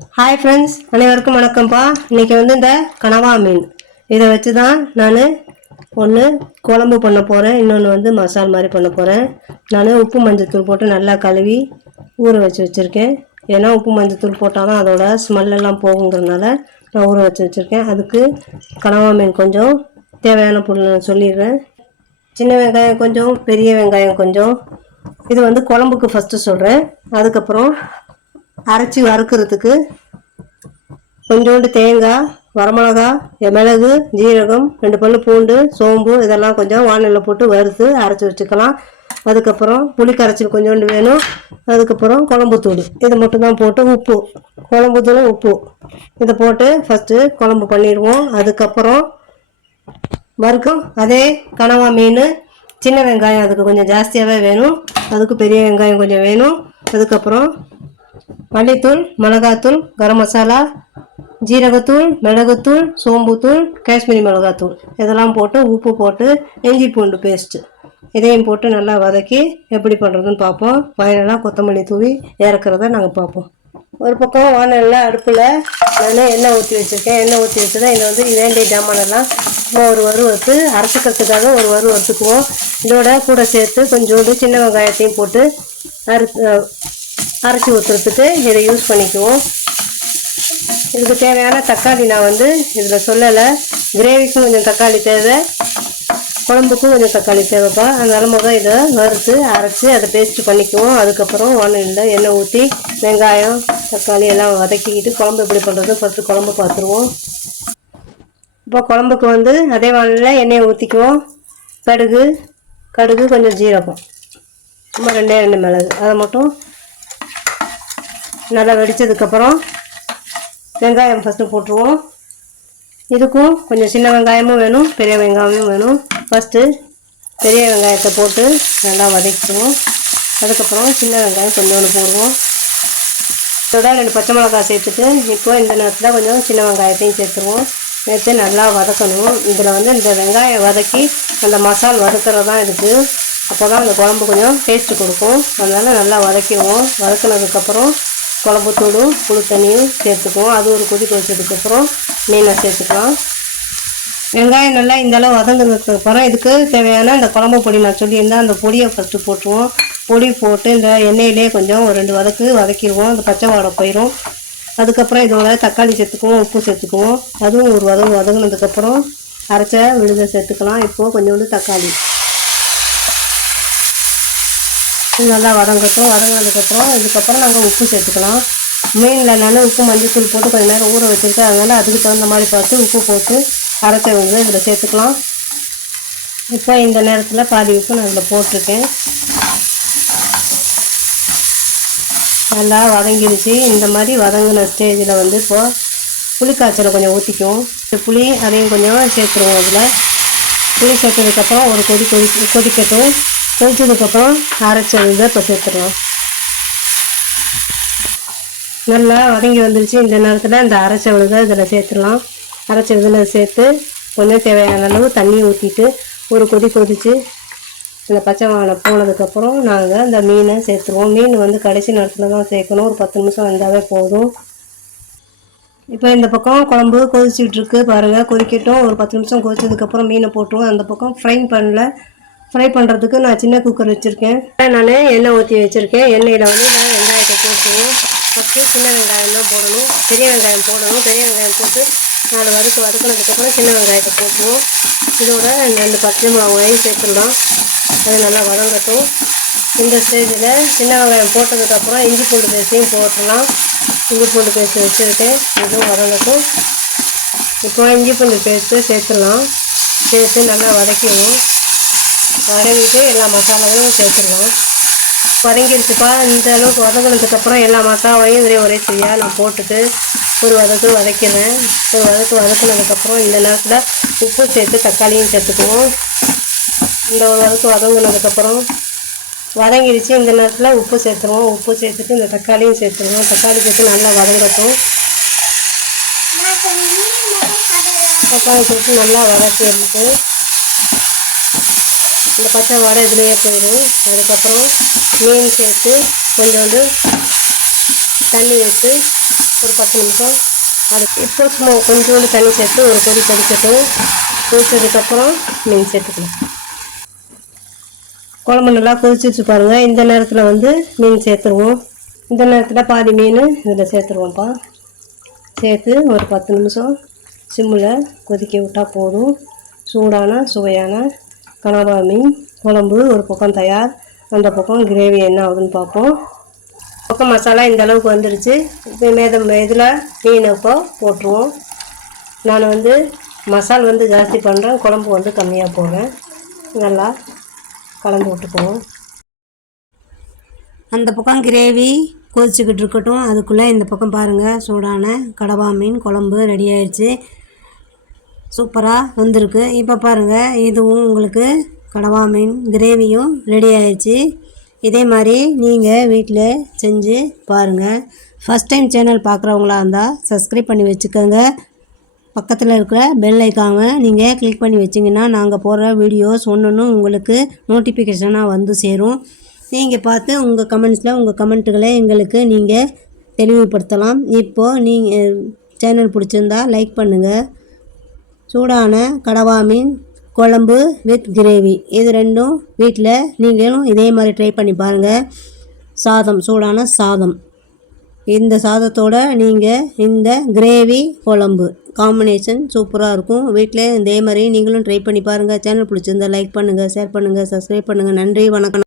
Hi friends அனைவருக்கும் வணக்கம்ப்பா இன்றைக்கி வந்து இந்த கனவா மீன். இதை வச்சு தான் நான் ஒன்று குழம்பு பண்ண போகிறேன் இன்னொன்று வந்து மசால் மாதிரி பண்ண போகிறேன் நான் உப்பு மஞ்சத்தூள் போட்டு நல்லா கழுவி ஊற வச்சு வச்சுருக்கேன். ஏன்னா உப்பு மஞ்சத்தூள் போட்டால் தான் அதோட ஸ்மெல்லாம் போகுங்கிறதுனால நான் ஊற வச்சு வச்சுருக்கேன். அதுக்கு கனவா மீன் கொஞ்சம் தேவையான பொருள் நான் சொல்லிடுறேன். சின்ன வெங்காயம் கொஞ்சம் பெரிய வெங்காயம் கொஞ்சம். இது வந்து குழம்புக்கு ஃபஸ்ட்டு சொல்கிறேன் அதுக்கப்புறம் அரைச்சி வறுக்கிறதுக்கு கொஞ்சோண்டு தேங்காய் வரமிளகா மிளகு ஜீரகம் ரெண்டு பல்லு பூண்டு சோம்பு இதெல்லாம் கொஞ்சம் வானலில் போட்டு வறுத்து அரைச்சி வச்சுக்கலாம். அதுக்கப்புறம் புளி கரைச்சல் கொஞ்சோண்டு வேணும். அதுக்கப்புறம் குழம்புத்தூள் இது மட்டும் தான் போட்டு உப்பு. குழம்புத்தூள் உப்பு. இதை போட்டு ஃபஸ்ட்டு குழம்பு பண்ணிடுவோம். அதுக்கப்புறம் வறுக்கும். அதே கனவா மீன் சின்ன வெங்காயம் அதுக்கு கொஞ்சம் ஜாஸ்தியாகவே வேணும். அதுக்கு பெரிய வெங்காயம் கொஞ்சம் வேணும். அதுக்கப்புறம் மல்லித்தூள் மிளகாத்தூள் கரம் மசாலா ஜீரகத்தூள் மிளகுத்தூள் சோம்புத்தூள் காஷ்மீரி மிளகாத்தூள். இதெல்லாம் போட்டு உப்பு போட்டு இஞ்சி பூண்டு பேஸ்ட்டு இதையும் போட்டு நல்லா வதக்கி எப்படி பண்ணுறதுன்னு பார்ப்போம். வயலெல்லாம் கொத்தமல்லி தூவி இறக்குறத நாங்கள் பார்ப்போம். ஒரு பக்கம் வானலில் அடுப்பில் நான் எண்ணெய் ஊற்றி வச்சுருக்கேன். எண்ணெய் ஊற்றி வச்சுதான் இதில் இதை வந்து வேண்டிய ஜாமானெல்லாம் ஒரு வறு வறுத்து அரைச்சிக்கிறதுக்காக ஒரு வறு வறுத்துக்குவோம் இதோட கூட சேர்த்து கொஞ்சோண்டு சின்ன வெங்காயத்தையும் போட்டு அறு அரைச்சி ஊற்றுறதுக்கு இதை யூஸ் பண்ணிக்குவோம். இதுக்கு தேவையான தக்காளி நான் வந்து இதில் சொல்லலை. கிரேவிக்கும் கொஞ்சம் தக்காளி தேவை. குழம்புக்கும் கொஞ்சம் தக்காளி தேவைப்பா. அதனால் முதல் இதை வறுத்து அரைச்சி அதை பேஸ்ட்டு பண்ணிக்குவோம். அதுக்கப்புறம் வானலில் எண்ணெய் ஊற்றி வெங்காயம் தக்காளி எல்லாம் வதக்கிக்கிட்டு குழம்பு எப்படி பண்ணுறது ஃபஸ்ட்டு குழம்பு பார்த்துருவோம். இப்போ குழம்புக்கு வந்து அதே வானில் எண்ணெயை ஊற்றிக்குவோம் கடுகு கடுகு கொஞ்சம் ஜீரகம். சும்மா ரெண்டே ரெண்டு மிளகு. அதை மட்டும் நல்லா வெடித்ததுக்கப்புறம் வெங்காயம் ஃபஸ்ட்டு போட்டுருவோம். இதுக்கும் கொஞ்சம் சின்ன வெங்காயமும் வேணும் பெரிய வெங்காயமும் வேணும். ஃபஸ்ட்டு பெரிய வெங்காயத்தை போட்டு நல்லா வதக்கிடுவோம். அதுக்கப்புறம் சின்ன வெங்காயம் கொஞ்சோண்டு போடுவோம். இதோட ரெண்டு பச்சை மிளகாய் சேர்த்துட்டு இப்போ இந்த நேரத்தில் கொஞ்சம் சின்ன வெங்காயத்தையும் சேர்த்துருவோம். சேர்த்து நல்லா வதக்கணும். இதில் வந்து இந்த வெங்காயம் வதக்கி அந்த மசால் வதக்கிறது தான் இருக்குது அப்போ தான் அந்த குழம்பு கொஞ்சம் டேஸ்ட்டு கொடுக்கும். அதனால் நல்லா வதக்கிடுவோம். வதக்கினதுக்கப்புறம் குழம்புத்தூளும் புழு தண்ணியும் சேர்த்துக்குவோம். அது ஒரு கொதி வச்சதுக்கப்புறம் மீனை சேர்த்துக்கலாம். வெங்காயம் நல்லா இந்த அளவு இதுக்கு தேவையான இந்த குழம்பு பொடி நான் சொல்லியிருந்தேன். அந்த பொடியை ஃபஸ்ட்டு போட்டுருவோம். பொடி போட்டு இந்த எண்ணெயிலே கொஞ்சம் ஒரு ரெண்டு வதக்கு வதக்கிடுவோம். அந்த பச்சை வாடை போயிடும் அதுக்கப்புறம் இதோட தக்காளி சேர்த்துக்குவோம் உப்பு சேர்த்துக்குவோம். அதுவும் ஒரு வதவு வதங்கினதுக்கப்புறம் அரைச்ச விழுத சேர்த்துக்கலாம். இப்போது கொஞ்சோண்டு தக்காளி. இது நல்லா வதங்கட்டும் வதங்கினதுக்கப்புறம் இதுக்கப்புறம் நாங்கள் உப்பு சேர்த்துக்கலாம். மீனில் நான் உப்பு மஞ்சத்தூள் போட்டு கொஞ்சம் நேரம் ஊற வச்சுருக்கேன். அதனால் அதுக்கு தகுந்த மாதிரி பார்த்து உப்பு போட்டு அரைச்ச வந்து இதில் சேர்த்துக்கலாம். இப்போ இந்த நேரத்தில் பாதி உப்பு நான் இதில் போட்டிருக்கேன். நல்லா வதங்கிடுச்சு இந்த மாதிரி வதங்கின ஸ்டேஜில் வந்து இப்போ புளிக்காய்ச்சலை கொஞ்சம் ஊற்றிக்கும் இந்த புளி அதையும் கொஞ்சம் சேர்த்துருவோம் அதில். புளி சேர்த்ததுக்கப்புறம் ஒரு கொதி கொதி கொதிக்கட்டும். கொதிச்சதுக்கப்புறம் அரைச்ச வந்து இப்போ சேர்த்துடலாம். நல்லா வதங்கி வந்துருச்சு. இந்த நேரத்தில் இந்த அரைச்ச விழுதை இதில் சேர்த்துடலாம். அரைச்ச விதில் சேர்த்து கொஞ்சம் தேவையான அளவு தண்ணி ஊற்றிட்டு ஒரு கொதி கொதித்து இந்த பச்சை வாழை போனதுக்கப்புறம் நாங்கள் இந்த மீனை சேர்த்துருவோம். மீன் வந்து கடைசி நேரத்தில் தான் சேர்க்கணும். ஒரு பத்து நிமிஷம் வந்தாவே போதும். இப்போ இந்த பக்கம் குழம்பு கொதிச்சுட்ருக்கு பாருங்கள் கொதிக்கட்டும். ஒரு பத்து நிமிஷம் கொதிச்சதுக்கப்புறம் மீனை போட்டுருவோம். அந்த பக்கம் ஃப்ரைங் பண்ணல ஃப்ரை பண்ணுறதுக்கு நான் சின்ன குக்கர் வச்சுருக்கேன். நான் எண்ணெய் ஊற்றி வச்சுருக்கேன். எண்ணெயில் வந்து நான் வெங்காயத்தை போட்டுருவோம் ஃபஸ்ட்டு சின்ன வெங்காயம் தான் போடணும். பெரிய வெங்காயம் போடணும். பெரிய வெங்காயம் போட்டு நாலு வறுத்து வதக்குனதுக்கப்புறம் சின்ன வெங்காயத்தை போட்டுருவோம். இதோட ரெண்டு பச்சை மிளகாயும் சேர்த்துடலாம். அது நல்லா வதங்கட்டும். இந்த ஸ்டேஜில் சின்ன வெங்காயம் போட்டதுக்கப்புறம் இஞ்சி பூண்டு பேஸ்ட்டையும் போட்டுடலாம். இஞ்சி பூண்டு பேஸ்ட் வச்சுருக்கேன். இதுவும் வதங்கட்டும். இப்போ இஞ்சி பூண்டு பேஸ்ட்டு சேர்த்துடலாம். சேர்த்து நல்லா வதக்கிடுவோம் வதங்கிட்டு எல்லா மசாலாவையும் சேர்த்துருவோம் வதங்கிடுச்சுப்பா இந்த அளவுக்கு வதங்கினதுக்கப்புறம் எல்லா மசாலாவையும் இதுலேயே ஒரே சரியாக நான் போட்டுட்டு ஒரு வதக்கு வதக்கினேன் ஒரு வதக்கு வதக்குனதுக்கப்புறம் இந்த நேரத்தில் உப்பு சேர்த்து தக்காளியும் சேர்த்துக்குவோம். இந்த ஒரு வதக்கு வதங்கினதுக்கப்புறம் வதங்கிடுச்சு இந்த நேரத்தில் உப்பு சேர்த்துருவோம். உப்பு சேர்த்துட்டு இந்த தக்காளியும் சேர்த்துருவோம். தக்காளி சேர்த்து நல்லா வதங்கட்டும். தக்காளி சேர்த்து நல்லா வதக்கி எடுத்து இந்த பச்சை வடை இதுலேயே போயிடும். அதுக்கப்புறம் மீன் சேர்த்து கொஞ்சோண்டு தண்ணி விட்டு ஒரு பத்து நிமிஷம் அது இப்போ சும்மா கொஞ்சோண்டு தண்ணி சேர்த்து ஒரு கொதி கொதிக்கட்டும். கொதித்ததுக்கப்புறம் மீன் சேர்த்துக்கலாம். குழம்பு நல்லா கொதிச்சிச்சு பாருங்கள் இந்த நேரத்தில் வந்து மீன் சேர்த்துருவோம். இந்த நேரத்தில் பாதி மீன் இதில் சேர்த்துருவோம்ப்பா. சேர்த்து ஒரு பத்து நிமிஷம் சிம்மில் கொதிக்க விட்டால் போதும். சூடான சுவையான கனவா மீன் குழம்பு ஒரு பக்கம் தயார் அந்த பக்கம் கிரேவி என்ன ஆகுதுன்னு பார்ப்போம். பக்கம் மசாலா இந்த அளவுக்கு வந்துருச்சு. இப்போ மேதம் இதில் மீனை இப்போ போட்டுருவோம். நான் வந்து மசால் வந்து ஜாஸ்தி பண்ணுறேன் குழம்பு வந்து கம்மியாக போடுறேன். நல்லா கலந்து விட்டுக்குவோம். அந்த பக்கம் கிரேவி கொதிச்சுக்கிட்டு இருக்கட்டும். அதுக்குள்ளே இந்த பக்கம் பாருங்கள் சூடான கடவா மீன் குழம்பு ரெடி ஆயிடுச்சு சூப்பராக வந்திருக்கு. இப்போ பாருங்கள் இதுவும் உங்களுக்கு கடவா மீன் கிரேவியும் ரெடி ஆயிடுச்சு. இதே மாதிரி நீங்கள் வீட்டில் செஞ்சு பாருங்கள் ஃபஸ்ட் டைம் சேனல் பார்க்குறவங்களா இருந்தால் சப்ஸ்கிரைப் பண்ணி வச்சுக்கோங்க. பக்கத்தில் இருக்கிற பெல் ஐக்காவை நீங்கள் கிளிக் பண்ணி வச்சிங்கன்னா நாங்கள் போடுற வீடியோஸ் ஒன்று உங்களுக்கு நோட்டிஃபிகேஷனாக வந்து சேரும். நீங்கள் பார்த்து உங்கள் கமெண்ட்ஸில் உங்கள் கமெண்ட்டுகளை எங்களுக்கு நீங்கள் தெளிவுபடுத்தலாம். இப்போது நீங்கள் சேனல் பிடிச்சிருந்தா லைக் பண்ணுங்கள் சூடான கடவா மீன் குழம்பு வித் கிரேவி இது ரெண்டும் வீட்டில் நீங்களும் இதே மாதிரி ட்ரை பண்ணி பாருங்கள் சாதம் சூடான சாதம். இந்த சாதத்தோட நீங்கள் இந்த கிரேவி குழம்பு காம்பினேஷன் சூப்பராக இருக்கும். வீட்டில் இதே மாதிரி நீங்களும் ட்ரை பண்ணி பாருங்கள் சேனல் பிடிச்சிருந்தா லைக் பண்ணுங்கள் ஷேர் பண்ணுங்கள் சப்ஸ்கிரைப் பண்ணுங்கள் நன்றி வணக்கம்.